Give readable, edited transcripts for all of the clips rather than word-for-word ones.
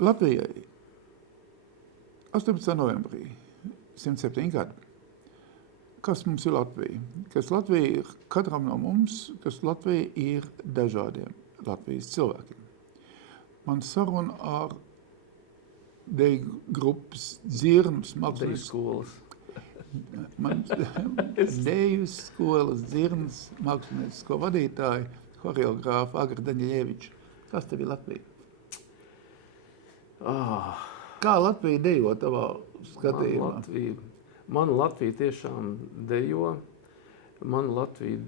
Latvijai 18. novembrī 107 gadi. Kas mums ir Latvija? Kas Latvija ir katram no mums, kas Latvija ir dažādiem Latvijas cilvēkiem. Man saruna ar deju grupas Dzirnas mākslinieku skolas. Man deju skolas Dzirnas mākslinieku vadītāju, horeogrāfu Agra Daņļeviču. Kas tev ir Latvija? Kā Latvija dejo tavā skatījumā? Manu Latviju tiešām dejo. Manu Latviju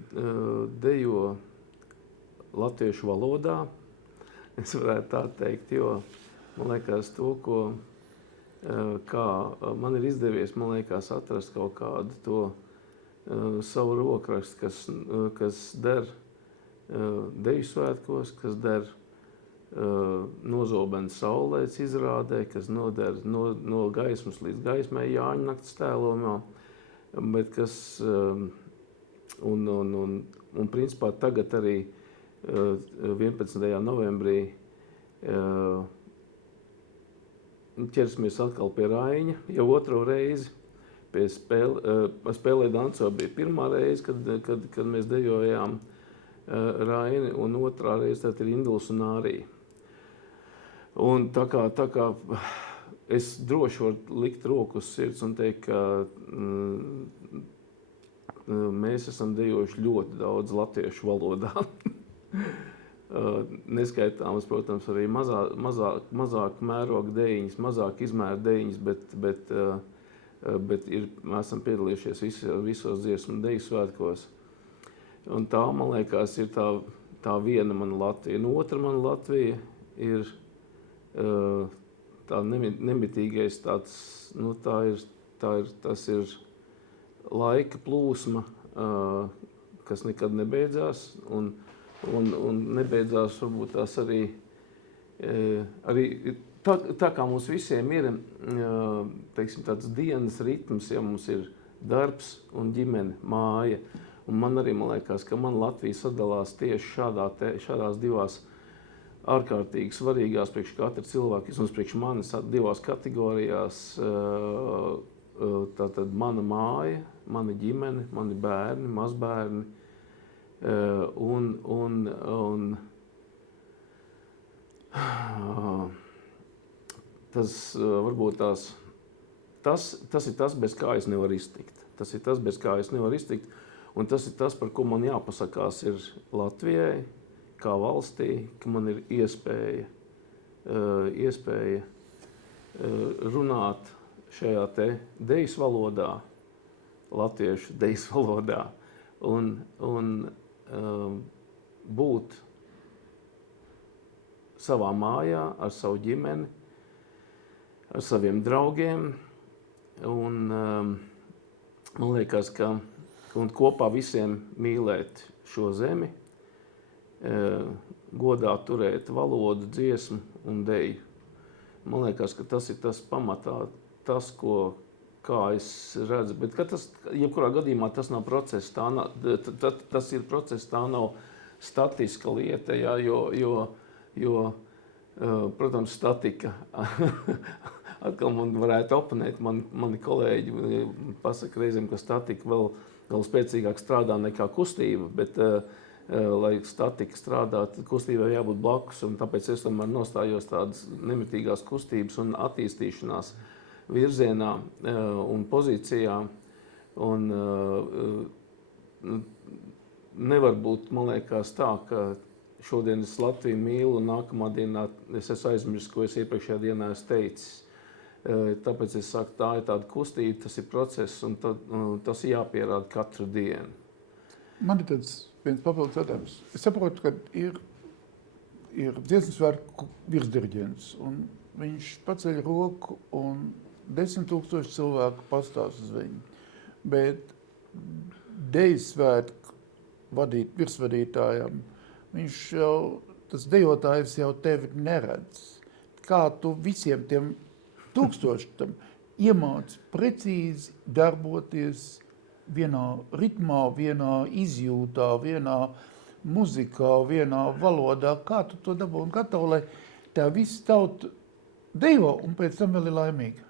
dejo latviešu valodā. Es varētu tā teikt, jo man liekas to, kā man ir izdevies, man liekas, atrast kaut kādu to savu rokrakstu, kas der deju svētkos, kas der Nozobens saulēts izrādē, kas noder no gaismas līdz gaismai Jāņa nakts tēlojumā, bet kas, un principā tagad arī 11. novembrī ķersimies atkal pie Raiņa, jau otro reizi, pie spēlē danco bija pirmā reize, kad mēs dejojām Raini, un otrā reize tad ir Induls un Ārija. Un tā kā es droši varu likt roku uz sirds un teikt, ka mēs esam dejojuši ļoti daudz latviešu valodā. Neskaitāmas, protams, arī mazāk mēroga dejiņas, mazāk izmēra dejiņas, bet esam piedalījušies visos dziesmu deju svētkos. Un tā, man liekas, ir tā viena mana Latvija. Un otra mana Latvija ir tā nemitīgais tāds, tas ir laika plūsma, kas nekad nebeidzās, un nebeidzās varbūt tās arī tā kā mums visiem ir, teiksim, tāds dienas ritms, ja mums ir darbs un ģimene, māja, un man arī, man liekas, ka man Latvija sadalās tieši šādās divās ārkārtīgi svarīgās priekš katra cilvēka, un priekš manis divās kategorijās, tātad mana māja, mana ģimene, mani bērni, mazbērni, tas varbūt tas ir tas, bez kā es nevaru iztikt. Tas ir tas, bez kā es nevaru iztikt, un tas ir tas, par ko man jāpasakās ir Latvijai, kā valstī, ka man ir iespēja runāt šajā te dejas valodā, latviešu dejas valodā, un būt savā mājā ar savu ģimeni, ar saviem draugiem, un man liekas, ka un kopā visiem mīlēt šo zemi, godā turēt valodu, dziesmu un deju. Man liekas, ka tas ir tas pamatā, tas, kā es redzu, bet jebkurā gadījumā tas nav process, tas ir process, tā nav statiska lieta, jā, jo protams, statika, atkal man varētu oponēt, mani kolēģi pasaka reizēm, ka statika vēl spēcīgāk strādā nekā kustība, bet lai statika strādā, tad kustībai jābūt blakus, un tāpēc es tomēr nostājos tādas nemitīgās kustības un attīstīšanās virzienā un pozīcijā. Un nevar būt, man liekas, tā, ka šodien es Latviju mīlu, un nākamā dienā es esmu aizmirsis, ko es iepriekšējā dienā esmu teicis. Tāpēc es saku, tā ir tāda kustība, tas ir process, un tas ir jāpierāda katru dienu. Man ir tāds viens papildus jautājums. Es saprotu, ka ir dziesmu svētku virsdiriģents, un viņš paceļ roku, un 10 000 cilvēku pastāv uz viņu. Bet deju svētku virsvadītājam, tas dejotājs jau tevi neredz. Kā tu visiem tiem tūkstošiem iemāc precīzi darboties vienā ritmā, vienā izjūtā, vienā muzikā, vienā valodā. Kā tu to dabū un gatavu, lai tā visa tauta dejo un pēc tam vēl ir laimīga.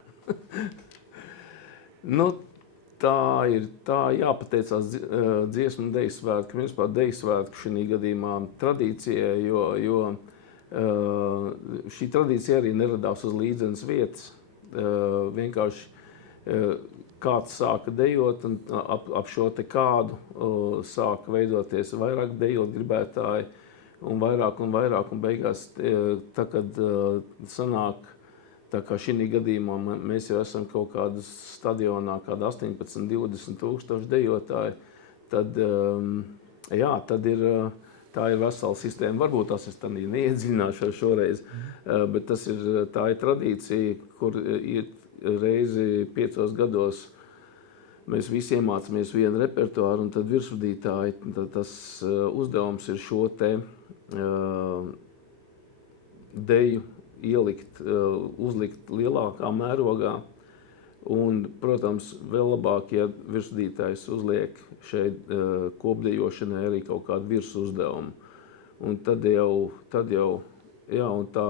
Nu, tā jāpateicās dziesmu un deju svētku. Vispār deju svētku šī gadījumā tradīcijai, jo šī tradīcija arī neradās uz līdzenas vietas. Vienkārši kāds sāka dejot, un ap šo te kādu sāka veidoties vairāk dejot gribētāji, un vairāk, un beigās, tā, kad sanāk, tā kā šī gadījumā mēs jau esam kaut kādas stadionā, kāda 18-20 tūkstoši dejotāji, tad, jā, tad tā ir vesela sistēma. Varbūt tas es tā neiedziļināšos šoreiz, bet tā ir tradīcija, kur ir reizi 5 gados mēs visi iemācāmies vienu repertuāru, un tad virsvadītāji, tas uzdevums ir šo te deju uzlikt lielākā mērogā. Un, protams, vēl labāk, ja virsvadītājs uzliek šeit kopdejošanai arī kaut kādu virs uzdevumu. Un tad jau, jā, un tā,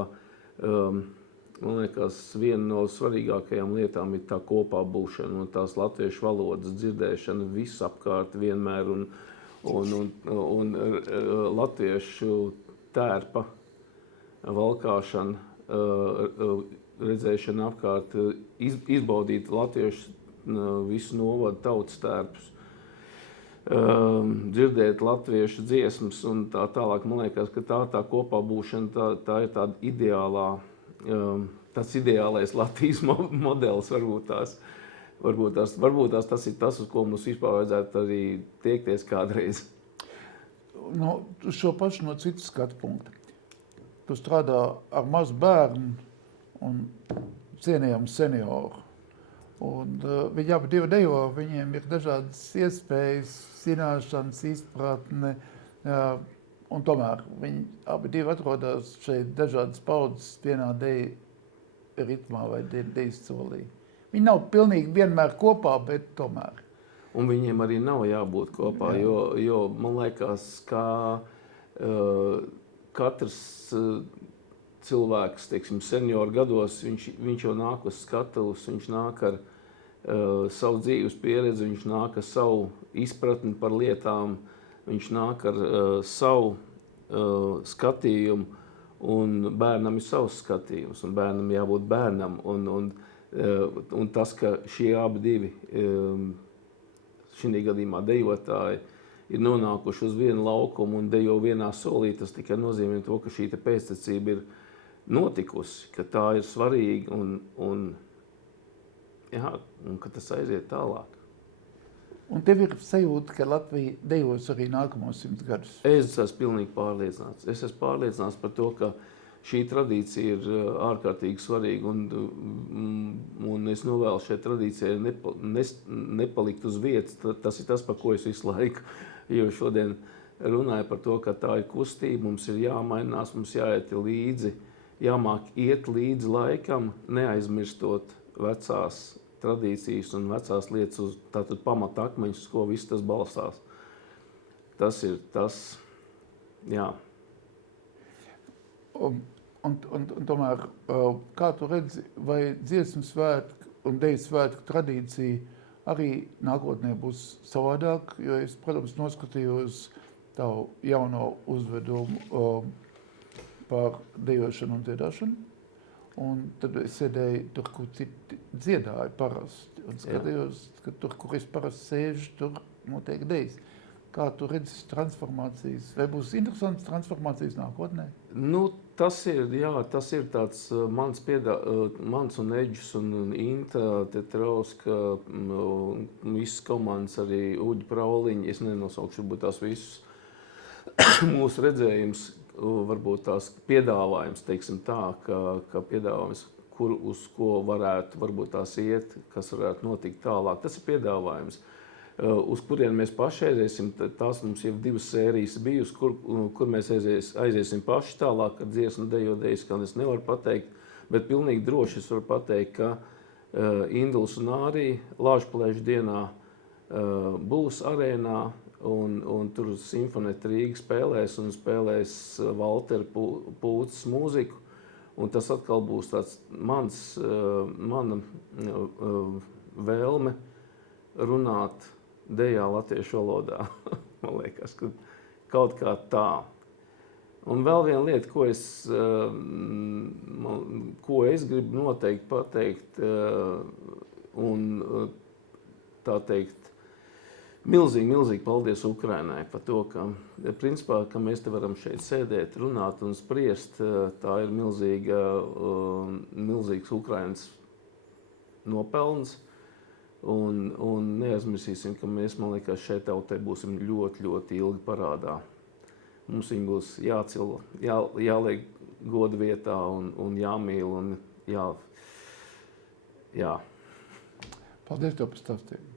man liekas, viena no svarīgākajām lietām ir tā kopā būšana un tās latviešu valodas dzirdēšana visapkārt vienmēr un latviešu tērpa valkāšana, redzēšana apkārt, izbaudīt latviešu visu novadu tautas tērpus, dzirdēt latviešu dziesmas un tā tālāk. Man liekas, ka tā kopā būšana, tā ir tāda ideālā, tas ideālais Latvijas modelis varbūt tās tas ir tas, uz ko mums vispār vajadzētu arī tiekties kādreiz. Nu, šo pašu no citas skatu punkta. Tu strādā ar mazu bērnu un cienījamu senioru. Un viņi abi divi dejo, viņiem ir dažādas iespējas, zināšanas, izpratne, un tomēr viņi abi divi atrodas šeit dažādas paudzes vienā deju ritmā vai dejas solī. Viņi nav pilnīgi vienmēr kopā, bet tomēr. Un viņiem arī nav jābūt kopā, jo man liekas, ka katrs cilvēks, teiksim, senioru gados, viņš jau nāk uz skatuves, viņš nāk ar savu dzīves pieredzi, viņš nāk ar savu izpratni par lietām, viņš nāk ar savu skatījumu, un bērnam ir savs skatījums, un bērnam jābūt bērnam. Un tas, ka šie abi divi, šī gadījumā dejotāji, ir nonākuši uz vienu laukumu un dejo vienā solī, tas tikai nozīmē to, ka šī pēctecība ir notikusi, ka tā ir svarīga un ka tas aiziet tālāk. Un tev ir sajūta, ka Latvija dejos arī nākamos 100 gadus? Es esmu pilnīgi pārliecināts. Es esmu pārliecināts par to, ka šī tradīcija ir ārkārtīgi svarīga, un es novēlu šai tradīcijai nepalikt uz vietas. Tas ir tas, par ko es visu laiku jau šodien runāju par to, ka tā ir kustība, mums ir jāmainās, mums jāiet līdzi, jāmāk iet līdzi laikam, neaizmirstot vecās tradīcijas un vecās lietas uz tātad pamata akmeņus, uz ko viss tas balstās. Tas ir tas, jā. Un tomēr, kā tu redzi, vai dziesmu svētku un deju svētku tradīcija arī nākotnē būs savādāk, jo es, protams, noskatījos tavu jauno uzvedumu par dejošanu un dziedāšanu, un tad es sēdēju tur, kur citi dziedāja parasti, un skatījos, ka tur, kur es parasti sēžu, tur notiek dejas. Kā tu redzi transformācijas? Vai būs interesantas transformācijas nākotnē? Nu, tas ir tāds mans un Eģis un Inta Tetrauska, visas komandas, arī Uģi Prauliņi, es nenosaukšu varbūt tās visus mūsu redzējums, varbūt tās piedāvājums, teiksim tā, ka piedāvājums, uz ko varētu varbūt tās iet, kas varētu notikt tālāk. Tas ir piedāvājums. Uz kurien mēs paši aiziesim, tās mums jau 2 sērijas bijusi, kur mēs aiziesim paši tālāk, kad dziesmu dejodejas, kā es nevaru pateikt, bet pilnīgi droši es varu pateikt, ka Induls un Ārija Lāčplēša dienā būs arēnā, un tur Simfoneta Rīga spēlēs un spēlēs Valtera Pūces mūziku, Un tas atkal būs tāds mana vēlme runāt dejā latviešu valodā. Man liekas, ka kaut kā tā. Un vēl viena lieta, ko es gribu noteikti pateikt, un tā teikt, milzīgi paldies Ukrainai par to, ka, principā, ka mēs te varam šeit sēdēt, runāt un spriest. Tā ir milzīgs Ukrainas nopelns. Un neaizmirsīsim, ka mēs, man liekas, šeit tautai būsim ļoti, ļoti ilgi parādā. Mums viņi būs jāliek goda vietā un jāmīl un jā. Paldies tev par stāstījumu.